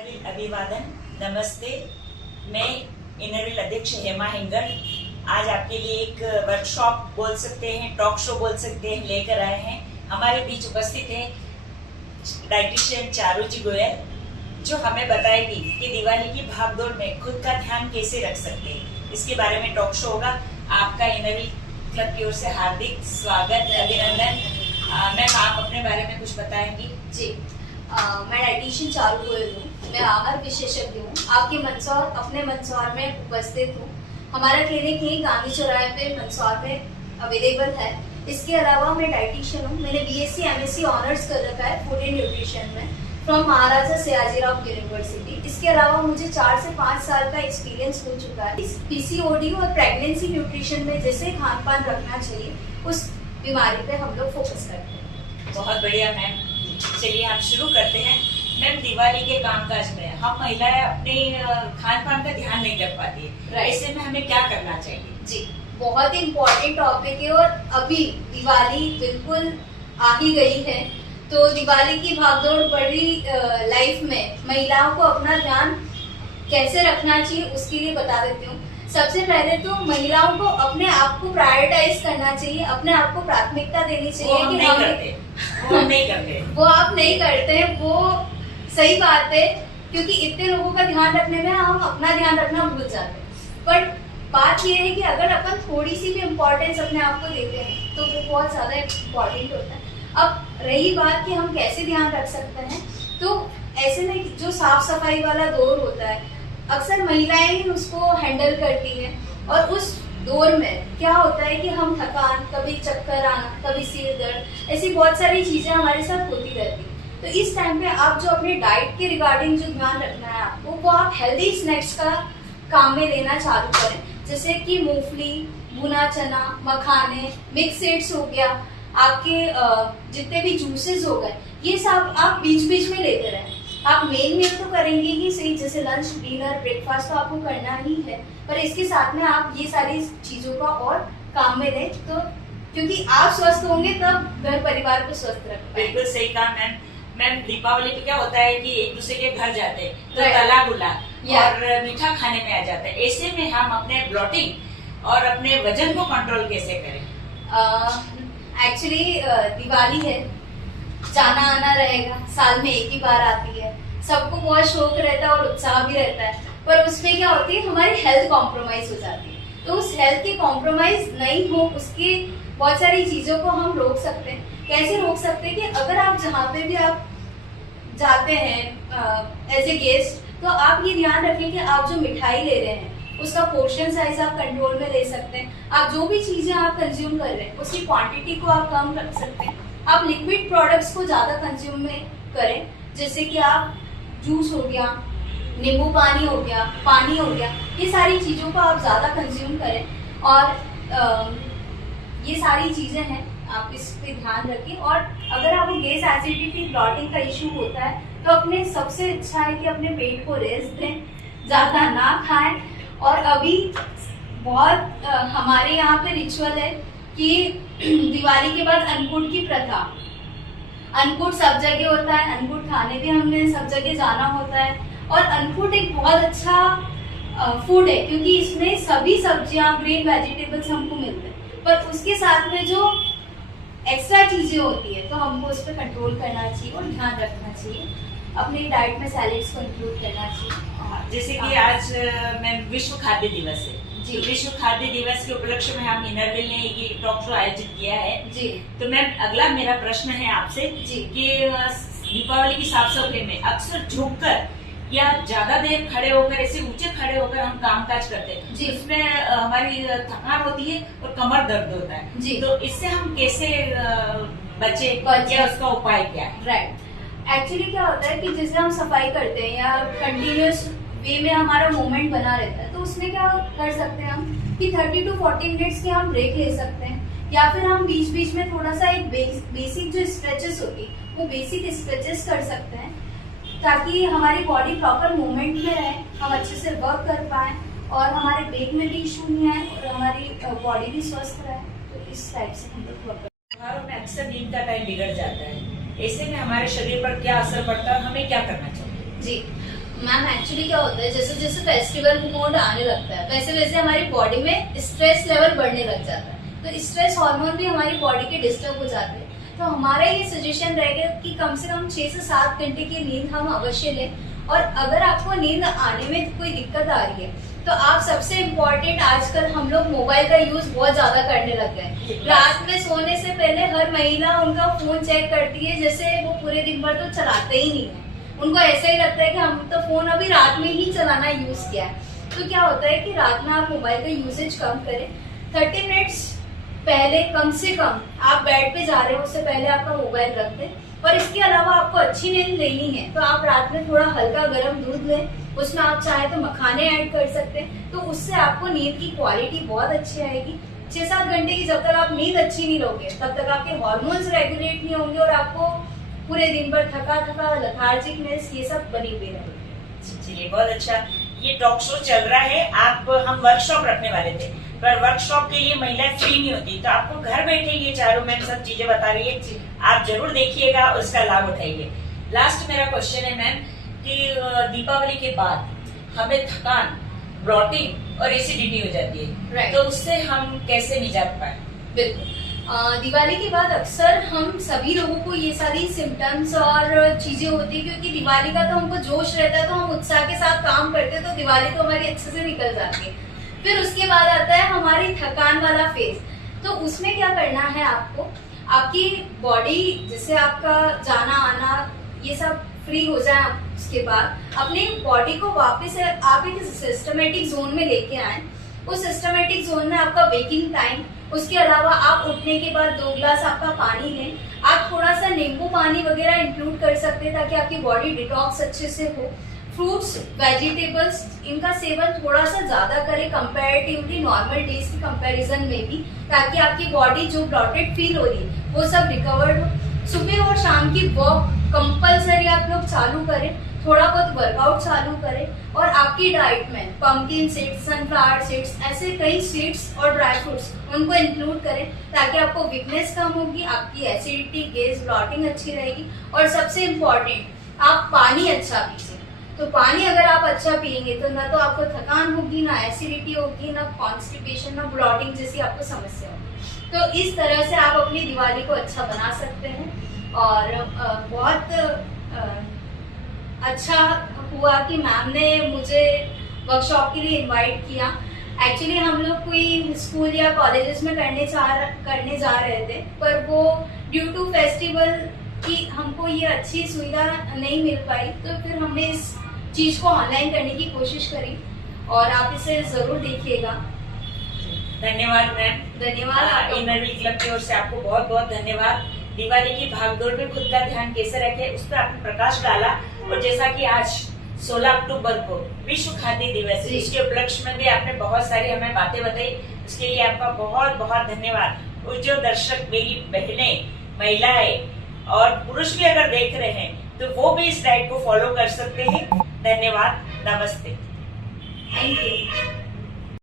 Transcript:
अभिवादन, नमस्ते। मैं इनरविल अध्यक्ष हेमा हिंगड़ आज आपके लिए एक वर्कशॉप बोल सकते हैं, टॉक शो बोल सकते हैं, लेकर आए हैं। हमारे बीच उपस्थित है डाइटिशियन चारूजी गोयल, जो हमें बताएगी कि दिवाली की भागदौड़ में खुद का ध्यान कैसे रख सकते हैं। इसके बारे में टॉक शो होगा। आपका इनरविल क्लब की ओर से हार्दिक स्वागत, अभिनंदन। मैम, आप अपने बारे में कुछ बताएंगी? जी, मैं डाइटिशियन चारू गोयल हूँ। मैं आहार विशेषज्ञ हूँ। आपके मंदसौर, अपने मंदसौर में उपस्थित हूँ। हमारा क्लिनिक यही गांधी चौराहे पे मंदसौर में अवेलेबल है। इसके अलावा मैं डाइटिशियन हूँ। मैंने बीएससी एमएससी ऑनर्स कर रखा है फूड एंड न्यूट्रिशन में फ्रॉम महाराजा सयाजीराव यूनिवर्सिटी। इसके अलावा मुझे 4 से 5 साल का एक्सपीरियंस हो चुका है। इस पीसीओडी और प्रेगनेंसी न्यूट्रिशन में जैसे खान पान रखना चाहिए, उस बीमारी पे हम लोग फोकस करते हैं। बहुत बढ़िया मैम, चलिए हम शुरू करते हैं। मैम, दिवाली के कामकाज में हम महिलाएं अपने खान पान का ध्यान नहीं रख पाती, ऐसे में हमें क्या करना चाहिए? जी, बहुत ही इम्पोर्टेंट टॉपिक है। और अभी दिवाली बिल्कुल आ ही गई है, तो दिवाली की भागदौड़ बड़ी लाइफ में महिलाओं को अपना ध्यान कैसे रखना चाहिए उसके लिए बता देती हूँ। सबसे पहले तो महिलाओं को अपने आप को प्रायोरिटाइज करना चाहिए, अपने आप को प्राथमिकता देनी चाहिए। वो नहीं करते। वो आप नहीं करते हैं, वो सही बात है, क्योंकि इतने लोगों का ध्यान रखने में हम अपना ध्यान रखना भूल जाते हैं। पर बात ये है कि अगर अपन थोड़ी सी भी इम्पोर्टेंस अपने आप को देते हैं तो वो बहुत ज्यादा इम्पोर्टेंट होता है। अब रही बात कि हम कैसे ध्यान रख सकते हैं, तो ऐसे में जो साफ सफाई वाला दौर होता है, अक्सर महिलाएं ही उसको हैंडल करती हैं। और उस दौर में क्या होता है कि हम थकान, कभी चक्कर आना, कभी सिर दर्द, ऐसी बहुत सारी चीजें हमारे साथ होती रहती है। तो इस टाइम पे आप जो अपने डाइट के रिगार्डिंग जो ध्यान रखना है आपको, वो आप हेल्दी स्नैक्स का काम में लेना चालू करें। जैसे कि मूंगफली, भुना चना, मखाने, मिक्स सीड्स हो गया, आपके जितने भी जूसेस हो गए, ये सब आप बीच बीच में लेते रहें। आप मेन मील तो करेंगे ही सही, जैसे लंच, डिनर, ब्रेकफास्ट तो आपको करना ही है, पर इसके साथ में आप ये सारी चीजों का और काम में लें, तो क्योंकि आप स्वस्थ होंगे तब घर परिवार को स्वस्थ रखें। बिल्कुल सही कहा मैम। मैम, दीपावली पे क्या होता है कि एक दूसरे के घर जाते हैं तो तला गुला और मीठा खाने में आ जाता है। ऐसे में हम अपने ब्लॉटिंग और अपने वजन को कंट्रोल कैसे करें? एक्चुअली दिवाली है, जाना आना रहेगा, साल में एक ही बार आती है, सबको बहुत शौक रहता है और उत्साह भी रहता है, पर उसमें क्या होती है, हमारी हेल्थ कॉम्प्रोमाइज हो जाती है। तो उस हेल्थ की कॉम्प्रोमाइज नहीं हो, उसकी बहुत सारी चीजों को हम रोक सकते हैं। कैसे रोक सकते हैं कि अगर आप जहाँ पे भी आप जाते हैं एज ए गेस्ट, तो आप ये ध्यान रखें कि आप जो मिठाई ले रहे हैं उसका पोर्शन साइज आप कंट्रोल में ले सकते हैं। आप जो भी चीजें आप कंज्यूम कर रहे हैं उसकी क्वांटिटी को आप कम रख सकते हैं। आप लिक्विड प्रोडक्ट्स को ज्यादा कंज्यूम में करें, जैसे कि आप जूस हो गया, नींबू पानी हो गया, पानी हो गया, ये सारी चीजों को आप ज्यादा कंज्यूम करें। और ये सारी चीजें हैं, आप इस पे ध्यान रखें। और अगर आपको गैस, एसिडिटी, ब्लॉटिंग का इश्यू होता है, तो अपने सबसे अच्छा है कि अपने पेट को रेस्ट दें, ज्यादा ना खाएं। और अभी बहुत हमारे यहाँ पे रिचुअल है कि दिवाली के बाद अन्नकूट की प्रथा, अन्नकूट सब जगह होता है, अन्नकूट खाने भी हमने सब जगह जाना होता है। और अन्नकूट एक बहुत अच्छा फूड है, क्योंकि इसमें सभी सब्जियां, ग्रीन वेजिटेबल्स हमको मिलते हैं, पर उसके साथ में जो एक्स्ट्रा चीजें होती है, तो हमको उस पर कंट्रोल करना चाहिए और ध्यान रखना चाहिए। अपनी डाइट में सैलेड्स को इंक्लूड करना चाहिए। जैसे कि आज मैम विश्व खाद्य दिवस है जी। विश्व खाद्य दिवस के उपलक्ष्य में हम इनरविल ने ये टॉक शो आयोजित किया है जी। तो मैम, अगला मेरा प्रश्न है आपसे कि दीपावली की साफ सफाई में अक्सर झुककर या ज्यादा देर खड़े होकर, ऐसे ऊंचे खड़े होकर हम कामकाज करते हैं जी, उसमें हमारी थकान होती है और कमर दर्द होता है जी। तो इससे हम कैसे बचे या उसका उपाय क्या है? राइट, एक्चुअली क्या होता है कि जैसे हम सफाई करते हैं या कंटिन्यूस वे में हमारा मूवमेंट बना रहता है, तो उसमें क्या कर सकते हैं हम कि 30 to 40 मिनट्स की हम ब्रेक ले सकते हैं, या फिर हम बीच बीच में थोड़ा सा एक बेसिक जो स्ट्रेचेस होती है वो बेसिक स्ट्रेचेस कर सकते हैं, ताकि हमारी बॉडी प्रॉपर मूवमेंट में रहे, हम अच्छे से वर्क कर पाए और हमारे पेट में भी इशू नहीं आए और हमारी बॉडी भी स्वस्थ रहे। तो इस टाइप से हम लोग वर्क त्योहारों में अक्सर नींद का टाइम बिगड़ जाता है, ऐसे में हमारे शरीर पर क्या असर पड़ता है, हमें क्या करना चाहिए? जी, मैम एक्चुअली क्या होता है, जैसे जैसे फेस्टिवल मोड आने लगता है वैसे वैसे हमारी बॉडी में स्ट्रेस लेवल बढ़ने लग जाता है, तो स्ट्रेस हार्मोन भी हमारी बॉडी के डिस्टर्ब हो जाते हैं। तो हमारा ये सजेशन रहेगा कि कम से कम 6 से 7 घंटे की नींद हम अवश्य लें। और अगर आपको नींद आने में कोई दिक्कत आ रही है तो आप सबसे इम्पोर्टेंट, आजकल हम लोग मोबाइल का यूज बहुत ज्यादा करने लग गए। रात में सोने से पहले हर महिला उनका फोन चेक करती है, जैसे वो पूरे दिन भर तो चलाते ही नहीं है। उनको ऐसा ही लगता है कि हम तो फोन अभी रात में ही चलाना यूज किया है। तो क्या होता है कि रात में आप मोबाइल का यूसेज कम करें। 30 मिनट्स पहले कम से कम आप बेड पे जा रहे हो उससे पहले आपका मोबाइल रख दें। और इसके अलावा आपको अच्छी नींद लेनी है तो आप रात में थोड़ा हल्का गर्म दूध लें, उसमें आप चाहे तो मखाने ऐड कर सकते हैं, तो उससे आपको नींद की क्वालिटी बहुत अच्छी आएगी। 6-7 घंटे की जब तक आप नींद अच्छी नहीं लोगे तब तक आपके हार्मोन्स रेगुलेट नहीं होंगे और आपको पूरे दिन भर थका थका लेथार्जिकनेस ये सब बनी हुई रहेगी। चलिए बहुत अच्छा, ये टॉक शो चल रहा है, हम वर्कशॉप रखने वाले थे पर वर्कशॉप के लिए महिलाएं फ्री नहीं होती, तो आपको घर बैठे ये चारों मैम सब चीजें बता रही है, आप जरूर देखिएगा और उसका लाभ उठाइए। लास्ट मेरा क्वेश्चन है मैम कि दीपावली के बाद हमें थकान, ब्लॉटिंग और एसिडिटी हो जाती है, Right. तो उससे हम कैसे निजात पाए? बिल्कुल, दिवाली के बाद अक्सर हम सभी लोगों को ये सारी सिम्टम्स और चीजें होती है, क्योंकि दिवाली का तो हमको जोश रहता है तो हम उत्साह के साथ काम करते हैं, तो दिवाली तो हमारी अच्छे से निकल जाती है। फिर उसके बाद आता है हमारी थकान वाला फेज। तो उसमें क्या करना है आपको, आपकी बॉडी जैसे आपका जाना आना ये सब फ्री हो जाए, उसके बाद अपनी बॉडी को वापस आप एक सिस्टमेटिक जोन में लेके आए। उस सिस्टमेटिक जोन में आपका वेकिंग टाइम, उसके अलावा आप उठने के बाद 2 ग्लास आपका पानी लें। आप थोड़ा सा नींबू पानी वगैरह इंक्लूड कर सकते हैं ताकि आपकी बॉडी डिटॉक्स अच्छे से हो। फ्रूट्स, वेजिटेबल्स, इनका सेवन थोड़ा सा ज्यादा करें कंपैरेटिवली नॉर्मल डेज के कंपैरिजन में भी, ताकि आपकी बॉडी जो ब्लॉटेड फील हो रही है वो सब रिकवर्ड हो। सुबह और शाम की वॉक कंपल्सरी आप लोग चालू करें, थोड़ा बहुत वर्कआउट चालू करें। और आपकी डाइट में पंपकिन सीड्स, सनफ्लावर सीड्स, ऐसे कई सीड्स और ड्राई फ्रूट्स उनको इंक्लूड करें ताकि आपको वीकनेस कम होगी, आपकी एसिडिटी, गैस, ब्लॉटिंग अच्छी रहेगी। और सबसे इम्पोर्टेंट, आप पानी अच्छा पीजिए। तो पानी अगर आप अच्छा पियेंगे तो ना तो आपको थकान होगी, ना एसिडिटी होगी, ना कॉन्स्टिपेशन, ना ब्लॉटिंग जैसी आपको समस्या होगी। तो इस तरह से आप अपनी दिवाली को अच्छा बना सकते हैं। और बहुत अच्छा हुआ कि मैम ने मुझे वर्कशॉप के लिए इनवाइट किया। एक्चुअली हम लोग कोई स्कूल या कॉलेजेस में करने जा रहे थे, पर वो ड्यू टू फेस्टिवल की हमको ये अच्छी सुविधा नहीं मिल पाई, तो फिर हमने इस चीज को ऑनलाइन करने की कोशिश करी और आप इसे जरूर देखिएगा। धन्यवाद मैम। धन्यवाद। इनरव्हील क्लब की ओर से आपको बहुत बहुत धन्यवाद। दिवाली की भागदौड़ में खुद का ध्यान कैसे रखें उस पर आपने प्रकाश डाला, और जैसा कि आज 16 अक्टूबर को विश्व खाद्य दिवस है, इसके उपलक्ष्य में भी आपने बहुत सारी हमें बातें बताई, उसके लिए आपका बहुत बहुत धन्यवाद। और जो दर्शक, मेरी बहनें, महिलाएं और पुरुष भी अगर देख रहे हैं तो वो भी इस डाइट को फॉलो कर सकते हैं। धन्यवाद, नमस्ते। Thank you.